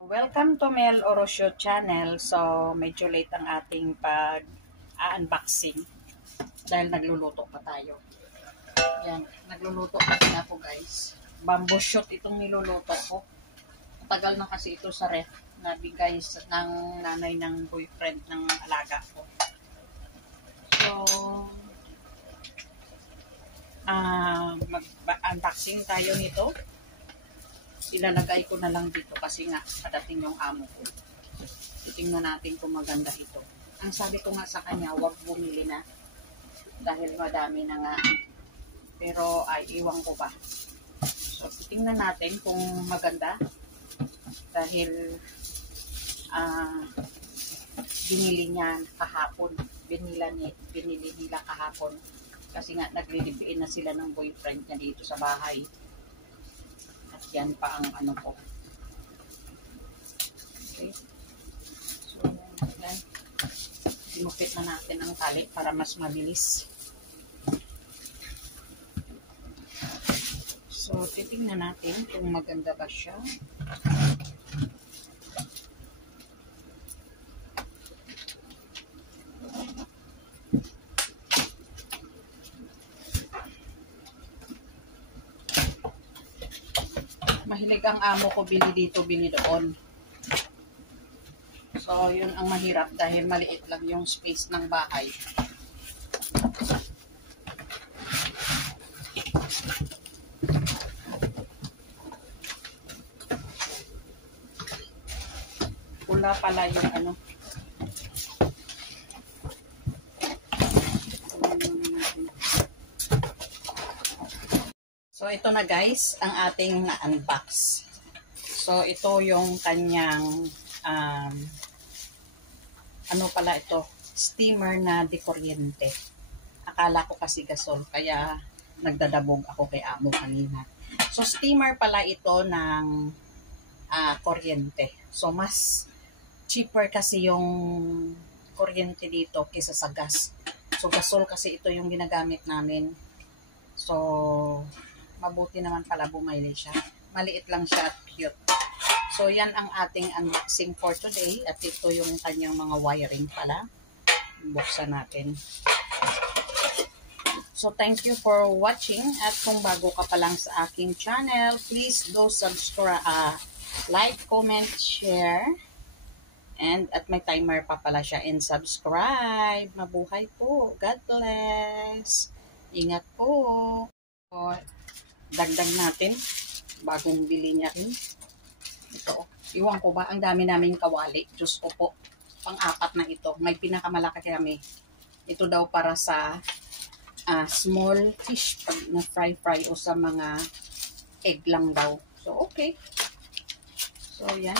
Welcome to Mel Orosio channel. So, medyo late ang ating pag-unboxing dahil nagluluto pa tayo. Yan, nagluluto pa din ako guys. Bamboo shoot itong niluluto ko. Tagal na kasi ito sa ref na bigay ng nanay ng boyfriend ng alaga ko. So, mag-unboxing tayo nito. Ilalagay ko na lang dito kasi nga padating yung amo ko. Titingnan natin kung maganda ito. Ang sabi ko nga sa kanya, huwag bumili na dahil madami na nga. Pero ay iwan ko ba. So titingnan natin kung maganda dahil binili niya kahapon. Binili nila kahapon kasi nga naglilibiin na sila ng boyfriend niya dito sa bahay. Yan pa ang ano ko. Okay. So, yan. Sinupit na natin ang tali para mas mabilis. So, titingnan natin kung maganda ba siya. Mahilig ang amo ko, bili dito, bili doon. So, yun ang mahirap dahil maliit lang yung space ng bahay. Pula pala yung ano. So, ito na guys, ang ating na-unbox. So, ito yung kanyang, ano pala ito, steamer na de kuryente. Akala ko kasi gasol, kaya nagdadabog ako kay amo kanina. So, steamer pala ito ng kuryente. So, mas cheaper kasi yung kuryente dito kaysa sa gas. So, gasol kasi ito yung ginagamit namin. So, mabuti naman pala bumili siya. Maliit lang siya at cute. So, yan ang ating unboxing for today. At ito yung kanyang mga wiring pala. Buksan natin. So, thank you for watching. At kung bago ka pa lang sa aking channel, please do subscribe, like, comment, share. And at may timer pa pala siya. And subscribe. Mabuhay po. God bless. Ingat po. So, dagdag natin. Bagong bili niya rin. Ito. Iwan ko ba? Ang dami naming kawali. Diyos ko po. Pang-apat na ito. May pinakamalaki kami. Ito daw para sa small fish. Pag na-fry o sa mga egg lang daw. So, okay. So, yan.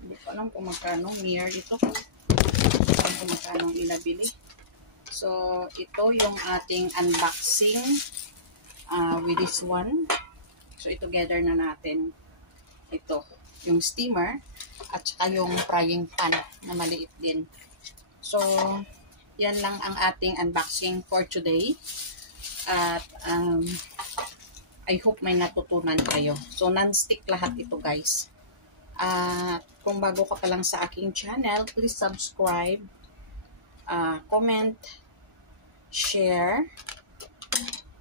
Hindi ko alam kung magkano. Near ito. Kung magkano inabili. So, ito yung ating unboxing with this one. So, i-together na natin ito. Yung steamer at saka yung frying pan na maliit din. So, yan lang ang ating unboxing for today. At I hope may natutunan kayo. So, non-stick lahat ito guys. Kung bago ka pa lang sa aking channel, please subscribe, comment, share,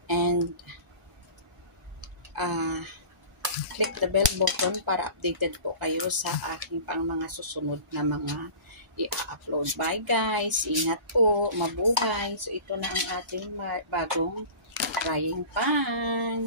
and click the bell button para updated po kayo sa aking pang mga susunod na mga i-upload. Bye guys! Ingat po! Mabuhay! So ito na ang ating bagong frying pan.